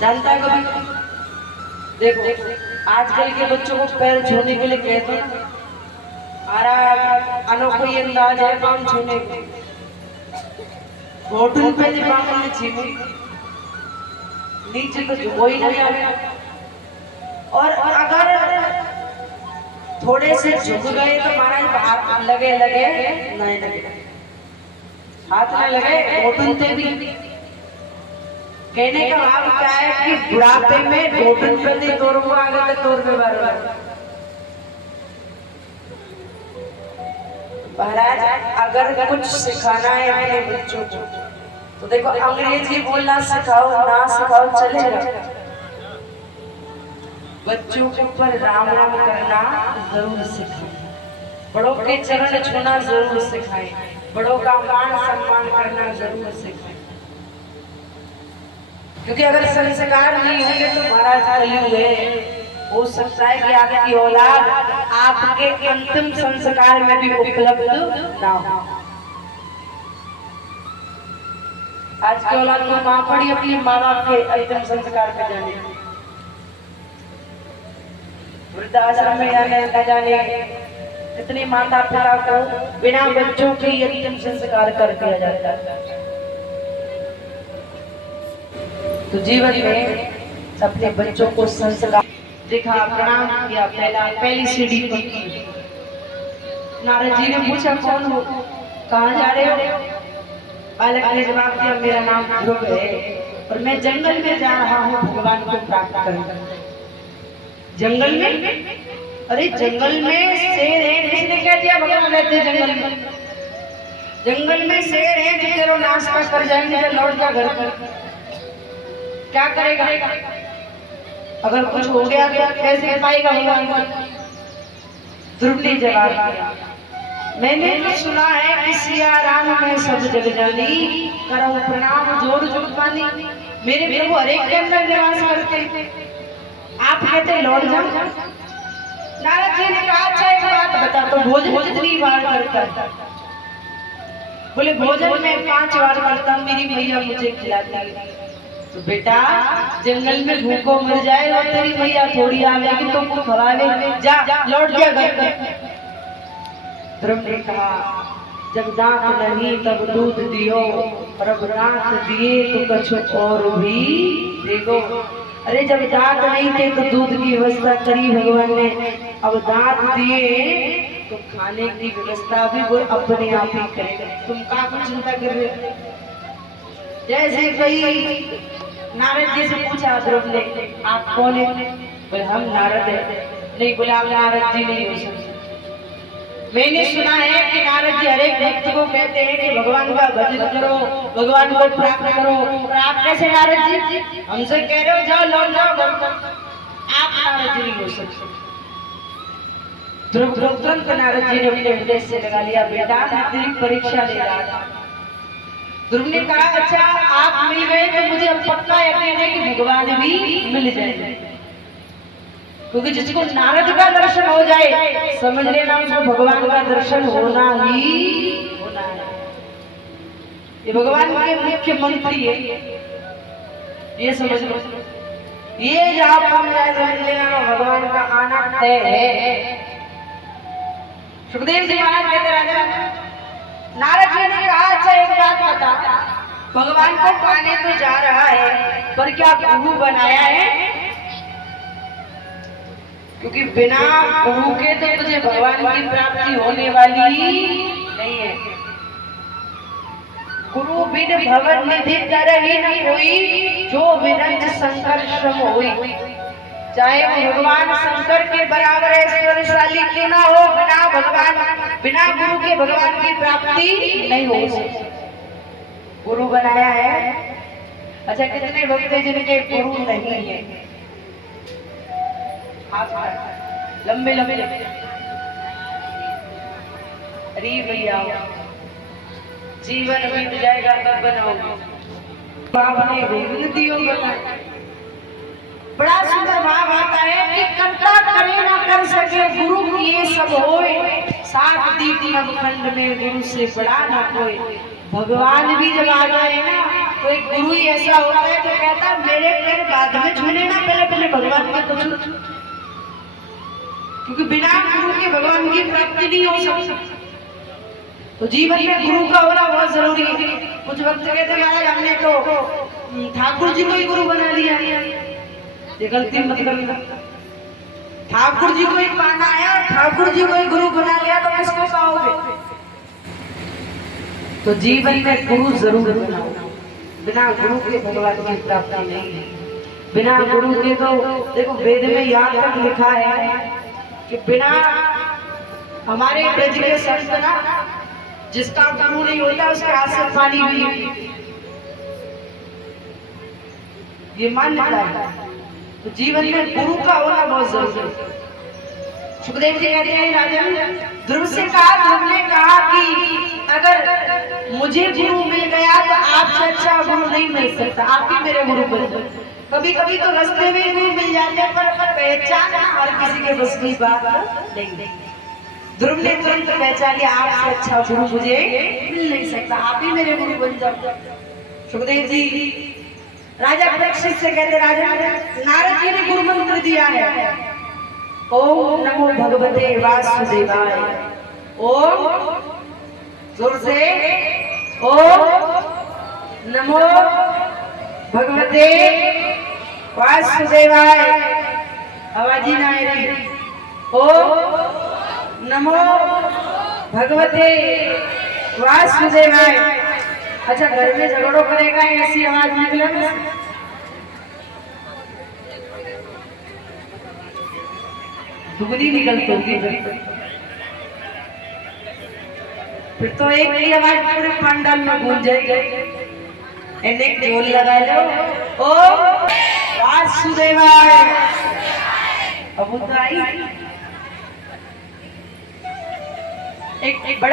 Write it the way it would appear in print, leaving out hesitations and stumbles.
जानता है कभी? देखो आजकल के बच्चों को पैर छूने के लिए कहते हैं हमारा अनोखा ही अंदाज है पाँव छूने के। घोटन पे जो पाँव ने छीनी नीचे तो झुको ही नहीं आएगा। और अगर थोड़े से झुक गए तो महाराज हाथ लगे लगे नहीं लगे, हाथ न लगे घोटन पे भी। कहने का भाव क्या है कि बुढ़ापे में घोटन पे नहीं तोड़ूंगा, आगे तो तोड़ में बार महाराज अगर कुछ सिखाना है अपने बच्चों को तो देखो अंग्रेजी बोलना सिखाओ ना सिखाओ चलेगा, बच्चों के ऊपर राम राम करना जरूर सिखाओ, बड़ों के चरण छूना जरूर सिखाएं, बड़ों का मान सम्मान करना जरूर सिखाएं। क्योंकि अगर संस्कार नहीं होंगे तो महाराज कलयुग है, हो सकता है कि आपकी औलाद आपके अंतिम संस्कार में भी उपलब्ध ना हो। आज की औलाद को मां पड़ी अपने माँ बाप के अंतिम संस्कार में जाने, वृद्धाश्रम में जाने न जाने कितने माता पिता को बिना बच्चों के अंतिम संस्कार कर दिया जाता है। तो जीवन में अपने बच्चों को संस्कार देखा, प्रणाम किया, पहली सीढ़ी पर की। नारद जी ने पूछा कौन हो, कहाँ जा रहे हो? बालक ने जवाब दिया मेरा नाम ध्रुव है और मैं जंगल में जा रहा हूँ भगवान को प्राप्त करने। जंगल में? अरे जंगल में शेर है, किसने कह दिया भगवान रहते जंगल में? जंगल में शेर है जो तेरा नाश कर जाएंगे, लौट जा घर पर। क्या करेगा? अगर कुछ हो गया तो कैसे पाएगा भगवान? ध्रुव ने जवाब दिया मैंने तो सुना है कि सिया राम में सब जग जानी, करो प्रणाम जोर जोर पानी। मेरे प्रभु हर एक के अंदर निवास करते, आप कहते लौट जाओ। नारद जी ने कहा अच्छा एक बात बता, तो भोजन कितनी बार करता? बोले भोजन में 5 बार करता, मेरी मैया मुझे खिलाती है। तो बेटा जंगल में भूखों मर जाए और तेरी मैया थोड़ी आवेगी तो कुछ खवावे, जा लौट जा घर पर। ध्रुव ने कहा जब दांत नहीं तब दूध दियो और अब दांत दिए तो कुछ और भी देखो। अरे जब दांत नहीं थे तो दूध की व्यवस्था करी भगवान ने, अब दांत दिए तो खाने की व्यवस्था भी वो अपने आप ही करेगा। तुम क्या चिंता कर रहे हो? जैसे कई नारद जी से पूछा ध्रुव ने आप कौन है? बोले हम नारद है। नहीं बोले आप नारद जी नहीं हो सकते। मैंने सुना है कि नारद जी हर एक भक्त को कहते हैं कि भगवान का भजन करो, भगवान को प्राप्त करो। और आप कैसे नारद जी? हमसे कह रहे हो जाओ लौट जाओ घर पर, आप नारद जी नहीं हो सकते। ध्रुव तुरंत नारद जी ने अपने हृदय से लगा लिया बेटा तेरी परीक्षा ले रहा था। ध्रुव ने कहा अच्छा आप मिल गए तो मुझे अब पक्का यकीन है कि भगवान भी मिल जाएंगे, क्योंकि जिसको नारद का दर्शन हो जाए समझ लेना उसको भगवान का दर्शन होना ही होना है। ये भगवान के मुख्य मंत्री है, ये समझ लो। ये जहाँ पर जाए समझ लेना भगवान का आना तय है। सुखदेव जी महाराज कहते राजा नारद जी ने कहा अच्छा एक बात बता, भगवान को पाने तो जा रहा है पर क्या गुरु बनाया है? क्योंकि बिना गुरु के तो तुझे भगवान की प्राप्ति होने वाली नहीं है। गुरु बिन भवन निधि तरहि न कोई, जो विरंज शंकर श्रम होई। चाहे वो भगवान शंकर के बराबर ऐश्वर्यशाली क्यों ना हो, बिना गुरु के भगवान की प्राप्ति नहीं हो सकती। गुरु बनाया है। अच्छा कितने भक्त हैं जिनके गुरु नहीं है? लंबे लंबे अरे भैया जीवन बीत जाएगा तब बनाओगे। बाप ने गोविंद दियो बना, बड़ा सुंदर भाव आता है कि करता करे ना कर सके गुरु ये सब होए, सात दीप नवखंड में गुरु से बड़ा ना कोई। भगवान भी जब आ जाए ना तो एक गुरु ही ऐसा होता है जो कहता मेरे पैर भगवान का कुछ, क्योंकि बिना गुरु के भगवान की प्राप्ति नहीं हो सकती। तो जीवन में गुरु का होना बहुत जरूरी है। कुछ वक्त कहते महाराज हमने तो ठाकुर जी को ही गुरु बना लिया, ये गलती मत करना। ठाकुर जी को ही माना है, ठाकुर जी को ही गुरु बना लिया तो किसको पाओगे? तो जीवन में गुरु जरूर बनाओ। बिना गुरु के भगवान की प्राप्ति नहीं है। बिना गुरु के तो देखो वेद में यहाँ तक लिखा है कि बिना हमारे ब्रज के संत ना, जिसका गुरु नहीं होता उसके हाथ से पानी भी नहीं, ये मान्यता है। तो जीवन में गुरु का होना बहुत जरूरी है। सुखदेव जी कहते हैं राजन, ध्रुव से कहा, ध्रुव ने कहा कि अगर मुझे गुरु मिल गया तो आपसे अच्छा गुरु नहीं मिल सकता, आप ही मेरे गुरु बन जाओ। कभी कभी तो रास्ते में गुरु मिल जाते हैं, पर पहचान हर किसी के बस की बात नहीं। ध्रुव ने तुरंत पहचान लिया, आपसे अच्छा गुरु मुझे मिल नहीं सकता, आप ही मेरे गुरु बन जाओ। सुखदेव जी राजा परीक्षित से कहते, राजा नारद जी ने गुरु मंत्र दिया है, ओम नमो भगवते वासुदेवाय। ओम जोर से, ओम नमो भगवते वासुदेवाय। आवाज ही ना आ रही। ओम नमो भगवते वासुदेवाय। अच्छा, घर में झगड़ो करेगा ऐसी आवाज निकलेगा? दुगनी निकलती होगी फिर तो एक ही आवाज पूरे पंडाल में गूंज जाएगी। एक ढोल लगा लो, ओम वासुदेवाय। अब तो आई एक बड़ा